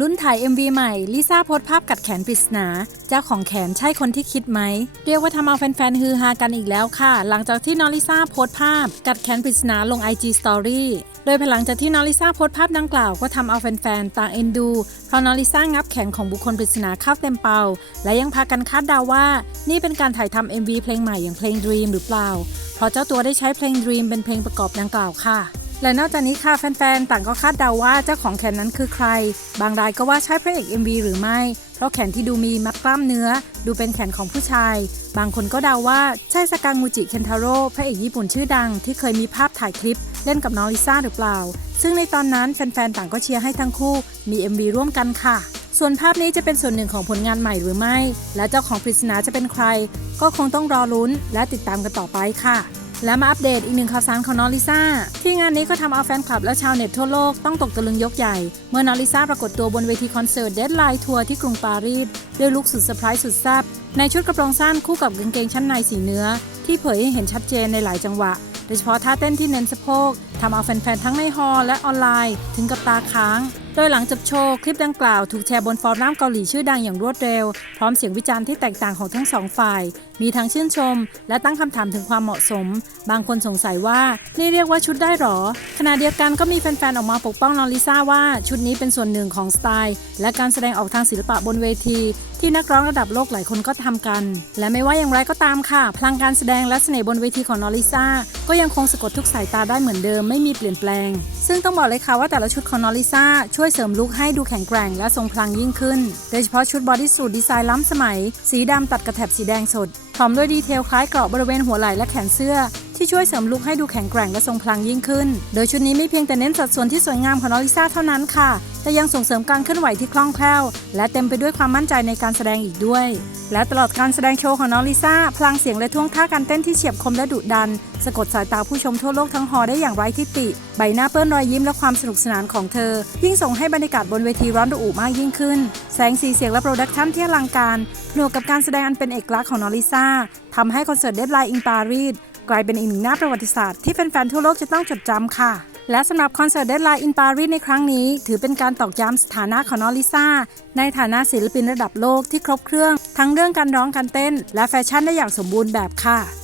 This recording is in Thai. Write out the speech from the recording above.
ลุ้นถ่าย MV ใหม่ ลิซ่าโพสภาพกัดแขนปริศนา เจ้าของแขนใช่คนที่คิดไหม เรียกว่าทำเอาแฟนๆ ฮือฮากันอีกแล้วค่ะ หลังจากที่น้องลิซ่าโพสภาพ กัดแขนปริศนาลง IG Story โดยภายหลังจากที่น้องลิซ่าโพสภาพดังกล่าวก็ทำเอาแฟนๆ ต่างเอ็นดู เพราะน้องลิซ่างับแขนของบุคคลปริศนาเข้าเต็มเป่า และยังพากันคาดเดาว่า นี่เป็นการถ่ายทำ MV เพลงใหม่อย่างเพลง Dream หรือเปล่า เพราะเจ้าตัวได้ใช้เพลง Dream เป็นเพลงประกอบดังกล่าวค่ะ และนอกจากนี้ค่ะแฟนๆ ต่างก็คาดเดาว่าเจ้าของแขนนั้นคือใคร บางรายก็ว่าใช่พระเอก MV หรือไม่ เพราะแขนที่ดูมีมัดกล้ามเนื้อ ดูเป็นแขนของผู้ชาย บางคนก็เดาว่าใช่สกางงูจิเคนทาโร่พระเอกญี่ปุ่นชื่อดัง ที่เคยมีภาพถ่ายคลิปเล่นกับน้องลิซ่าหรือเปล่า ซึ่งในตอนนั้นแฟนๆ ต่างก็เชียร์ให้ทั้งคู่มี MV ร่วมกันค่ะ ส่วนภาพนี้จะเป็นส่วนหนึ่งของผลงานใหม่หรือไม่ และเจ้าของปริศนาจะเป็นใคร ก็คงต้องรอลุ้นและติดตามกันต่อไปค่ะ และมาอัปเดตอีกหนึ่งข่าวสารของน้องลิซ่า ที่งานนี้ก็ทำเอาแฟนคลับและชาวเน็ตทั่วโลกต้องตกตะลึงยกใหญ่ เมื่อน้องลิซ่าปรากฏตัวบนเวทีคอนเสิร์ตเดดไลน์ทัวร์ที่กรุงปารีสด้วยลุคสุดเซอร์ไพรส์สุดแซ่บในชุดกระโปรงสั้นคู่กับกางเกงชั้นในสีเนื้อ ที่เผยให้เห็นชัดเจนในหลายจังหวะโดยเฉพาะท่าเต้นที่เน้นสะโพกทำเอาแฟนๆทั้งในฮอลและออนไลน์ ถึงกับตาค้าง โดยหลังจบโชว์ คลิปดังกล่าวถูกแชร์บนฟอรัมเกาหลีชื่อดังอย่างรวดเร็ว พร้อมเสียงวิจารณ์ที่แตกต่างของทั้งสองฝ่าย มีทั้งชื่นชม และตั้งคำถามถึงความเหมาะสม บางคนสงสัยว่า นี่เรียกว่าชุดได้หรอ ขณะเดียวกันก็มีแฟนๆ ออกมาปกป้องน้องลิซ่าว่า ชุดนี้เป็นส่วนหนึ่งของสไตล์ และการแสดงออกทางศิลปะบนเวที ที่นักร้องระดับโลกหลายคนก็ทำกัน และไม่ว่าอย่างไรก็ตามค่ะ พลังการแสดงและเสน่ห์บนเวทีของน้องลิซ่าก็ยังคงสะกดทุกสายตาได้เหมือนเดิมไม่มีเปลี่ยนแปลง ซึ่งต้องบอกเลยค่ะว่าแต่ละชุดของนอริซ่าช่วยเสริมลุคให้ดูแข็งแกร่งและทรงพลังยิ่งขึ้น โดยเฉพาะชุดบอดี้สูทดีไซน์ล้ำสมัย สีดำตัดกระแถบสีแดงสดพร้อมด้วยดีเทลคล้ายเกราะบริเวณหัวไหล่และแขนเสื้อ ที่ช่วยเสริมลุคให้ดูแข็งแกร่งและทรงพลังยิ่งขึ้น โดยชุดนี้ไม่เพียงแต่เน้นสัดส่วนที่สวยงามของน้องลิซ่าเท่านั้นค่ะ แต่ยังส่งเสริมการเคลื่อนไหวที่คล่องแคล่ว และเต็มไปด้วยความมั่นใจในการแสดงอีกด้วย และตลอดการแสดงโชว์ของน้องลิซ่า พลังเสียงและท่วงท่าการเต้นที่เฉียบคมและดุดัน สะกดสายตาผู้ชมทั่วโลกทั้งฮอได้อย่างไร้ทิฏฐิ ใบหน้าเปื้อนรอยยิ้มและความสนุกสนานของเธอ ยิ่งส่งให้บรรยากาศบนเวทีร้อนระอุมากยิ่งขึ้น แสงสีเสียงและโปรดักชั่นที่อลังการผนวกกับการแสดงอันเป็นเอกลักษณ์ของน้องลิซ่าทำให้คอนเสิร์ตเดดไลน์อินปารีส กลายเป็นอีกหนึ่งหน้าประวัติศาสตร์ที่แฟนๆทั่วโลกจะต้องจดจำค่ะ และสำหรับคอนเสิร์ตเดดไลน์อินปารีสในครั้งนี้ ถือเป็นการตอกย้ำสถานะของน้องลิซ่า ในฐานะศิลปินระดับโลกที่ครบเครื่อง ทั้งเรื่องการร้องการเต้น และแฟชั่นได้อย่างสมบูรณ์แบบค่ะ